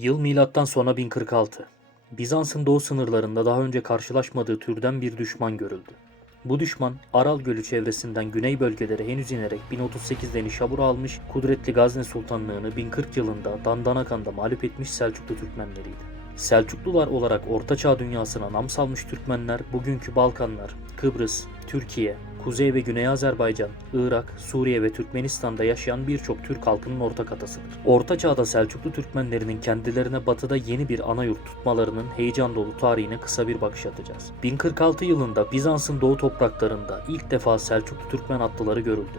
Yıl milattan sonra 1046. Bizans'ın doğu sınırlarında daha önce karşılaşmadığı türden bir düşman görüldü. Bu düşman Aral Gölü çevresinden güney bölgelere henüz inerek 1038'de Nişabur'u almış, kudretli Gazne Sultanlığını 1040 yılında Dandanakan'da mağlup etmiş Selçuklu Türkmenleriydi. Selçuklular olarak Orta Çağ dünyasına nam salmış Türkmenler bugünkü Balkanlar, Kıbrıs, Türkiye, Kuzey ve Güney Azerbaycan, Irak, Suriye ve Türkmenistan'da yaşayan birçok Türk halkının ortak atasıdır. Orta Çağ'da Selçuklu Türkmenlerinin kendilerine batıda yeni bir ana yurt tutmalarının heyecan dolu tarihine kısa bir bakış atacağız. 1046 yılında Bizans'ın doğu topraklarında ilk defa Selçuklu Türkmen atlıları görüldü.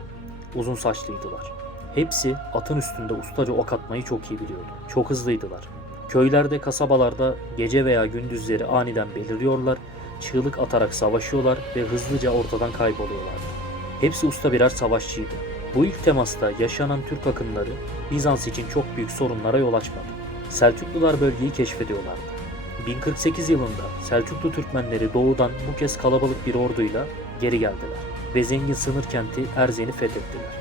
Uzun saçlıydılar. Hepsi atın üstünde ustaca ok atmayı çok iyi biliyordu. Çok hızlıydılar. Köylerde, kasabalarda gece veya gündüzleri aniden beliriyorlar, çığlık atarak savaşıyorlar ve hızlıca ortadan kayboluyorlardı. Hepsi usta birer savaşçıydı. Bu ilk temasta yaşanan Türk akınları Bizans için çok büyük sorunlara yol açmadı. Selçuklular bölgeyi keşfediyorlardı. 1048 yılında Selçuklu Türkmenleri doğudan bu kez kalabalık bir orduyla geri geldiler ve zengin sınır kenti Erzen'i fethettiler.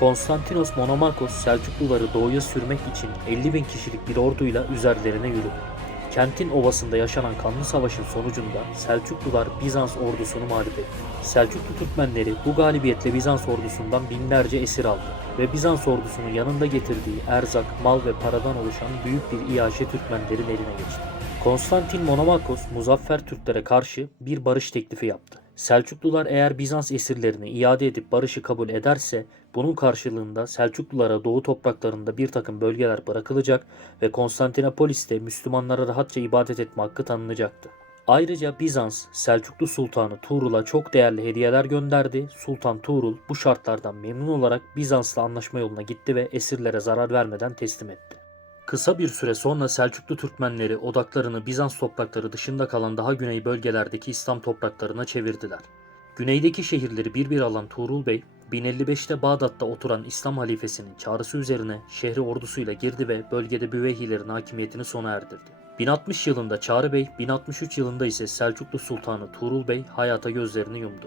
Konstantinos Monomakos Selçukluları doğuya sürmek için 50 bin kişilik bir orduyla üzerlerine yürüdü. Kentin ovasında yaşanan kanlı savaşın sonucunda Selçuklular Bizans ordusunu mağlup etti. Selçuklu Türkmenleri bu galibiyetle Bizans ordusundan binlerce esir aldı ve Bizans ordusunun yanında getirdiği erzak, mal ve paradan oluşan büyük bir iaşe Türkmenlerin eline geçti. Konstantin Monomakos muzaffer Türklere karşı bir barış teklifi yaptı. Selçuklular eğer Bizans esirlerini iade edip barışı kabul ederse bunun karşılığında Selçuklulara doğu topraklarında bir takım bölgeler bırakılacak ve Konstantinopolis'te Müslümanlara rahatça ibadet etme hakkı tanınacaktı. Ayrıca Bizans, Selçuklu Sultanı Tuğrul'a çok değerli hediyeler gönderdi. Sultan Tuğrul bu şartlardan memnun olarak Bizans'la anlaşma yoluna gitti ve esirlere zarar vermeden teslim etti. Kısa bir süre sonra Selçuklu Türkmenleri odaklarını Bizans toprakları dışında kalan daha güney bölgelerdeki İslam topraklarına çevirdiler. Güneydeki şehirleri bir bir alan Tuğrul Bey, 1055'te Bağdat'ta oturan İslam halifesinin çağrısı üzerine şehri ordusuyla girdi ve bölgede Büveyhilerin hakimiyetini sona erdirdi. 1060 yılında Çağrı Bey, 1063 yılında ise Selçuklu Sultanı Tuğrul Bey hayata gözlerini yumdu.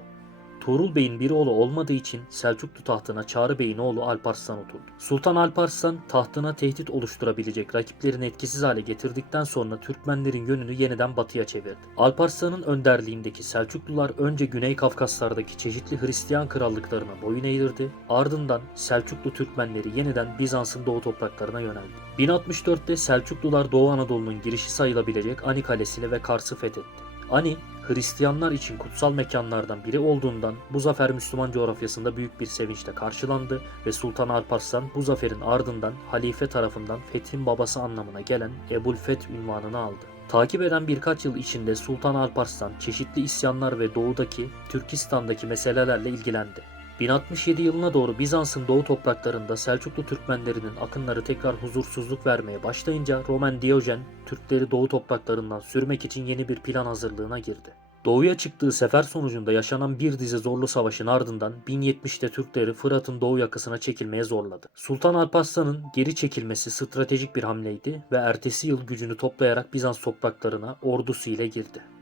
Tuğrul Bey'in bir oğlu olmadığı için Selçuklu tahtına Çağrı Bey'in oğlu Alparslan oturdu. Sultan Alparslan tahtına tehdit oluşturabilecek rakiplerini etkisiz hale getirdikten sonra Türkmenlerin yönünü yeniden batıya çevirdi. Alparslan'ın önderliğindeki Selçuklular önce Güney Kafkaslardaki çeşitli Hristiyan krallıklarına boyun eğdirdi. Ardından Selçuklu Türkmenleri yeniden Bizans'ın doğu topraklarına yöneldi. 1064'te Selçuklular Doğu Anadolu'nun girişi sayılabilecek Ani Kalesi'ni ve Kars'ı fethetti. Ani, Hristiyanlar için kutsal mekanlardan biri olduğundan bu zafer Müslüman coğrafyasında büyük bir sevinçle karşılandı ve Sultan Alparslan bu zaferin ardından halife tarafından Fethin babası anlamına gelen Ebul Feth ünvanını aldı. Takip eden birkaç yıl içinde Sultan Alparslan çeşitli isyanlar ve doğudaki Türkistan'daki meselelerle ilgilendi. 1067 yılına doğru Bizans'ın doğu topraklarında Selçuklu Türkmenlerinin akınları tekrar huzursuzluk vermeye başlayınca Roman Diyojen Türkleri doğu topraklarından sürmek için yeni bir plan hazırlığına girdi. Doğuya çıktığı sefer sonucunda yaşanan bir dizi zorlu savaşın ardından 1070'te Türkleri Fırat'ın doğu yakasına çekilmeye zorladı. Sultan Alparslan'ın geri çekilmesi stratejik bir hamleydi ve ertesi yıl gücünü toplayarak Bizans topraklarına ordusu ile girdi.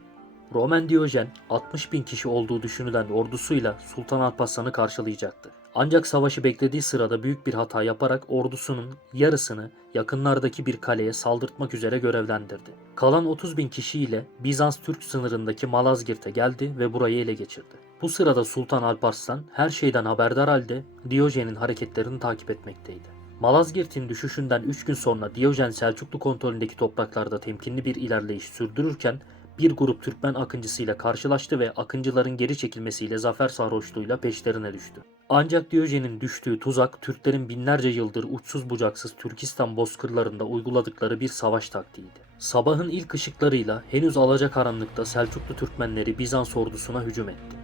Roman Diyojen 60 bin kişi olduğu düşünülen ordusuyla Sultan Alparslan'ı karşılayacaktı. Ancak savaşı beklediği sırada büyük bir hata yaparak ordusunun yarısını yakınlardaki bir kaleye saldırtmak üzere görevlendirdi. Kalan 30 bin kişiyle Bizans Türk sınırındaki Malazgirt'e geldi ve burayı ele geçirdi. Bu sırada Sultan Alparslan her şeyden haberdar halde Diyojen'in hareketlerini takip etmekteydi. Malazgirt'in düşüşünden 3 gün sonra Diyojen Selçuklu kontrolündeki topraklarda temkinli bir ilerleyiş sürdürürken bir grup Türkmen akıncısıyla karşılaştı ve akıncıların geri çekilmesiyle zafer sarhoşluğuyla peşlerine düştü. Ancak Diyojen'in düştüğü tuzak Türklerin binlerce yıldır uçsuz bucaksız Türkistan bozkırlarında uyguladıkları bir savaş taktiğiydi. Sabahın ilk ışıklarıyla henüz alacakaranlıkta Selçuklu Türkmenleri Bizans ordusuna hücum etti.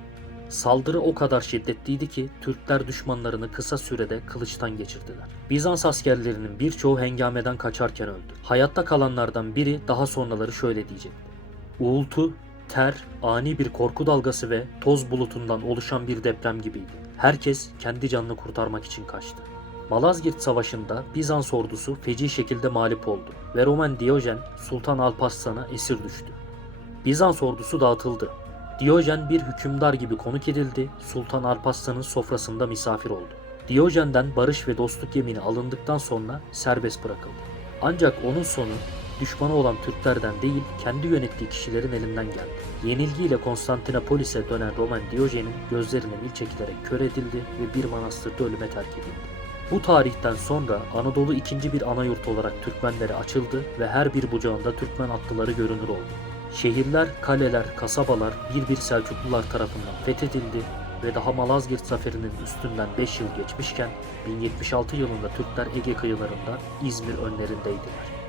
Saldırı o kadar şiddetliydi ki Türkler düşmanlarını kısa sürede kılıçtan geçirdiler. Bizans askerlerinin birçoğu hengameden kaçarken öldü. Hayatta kalanlardan biri daha sonraları şöyle diyecekti. Uğultu, ter, ani bir korku dalgası ve toz bulutundan oluşan bir deprem gibiydi. Herkes kendi canını kurtarmak için kaçtı. Malazgirt Savaşı'nda Bizans ordusu feci şekilde mağlup oldu ve Roman Diyojen Sultan Alparslan'a esir düştü. Bizans ordusu dağıtıldı. Diyojen bir hükümdar gibi konuk edildi, Sultan Alparslan'ın sofrasında misafir oldu. Diyojen'den barış ve dostluk yemini alındıktan sonra serbest bırakıldı. Ancak onun sonu düşmanı olan Türklerden değil kendi yönettiği kişilerin elinden geldi. Yenilgiyle Konstantinopolis'e dönen Roman Diyojen'in gözlerine mil çekilerek kör edildi ve bir manastırda ölüme terk edildi. Bu tarihten sonra Anadolu ikinci bir ana yurt olarak Türkmenlere açıldı ve her bir bucağında Türkmen atlıları görünür oldu. Şehirler, kaleler, kasabalar bir bir Selçuklular tarafından fethedildi ve daha Malazgirt zaferinin üstünden 5 yıl geçmişken 1076 yılında Türkler Ege kıyılarında İzmir önlerindeydiler.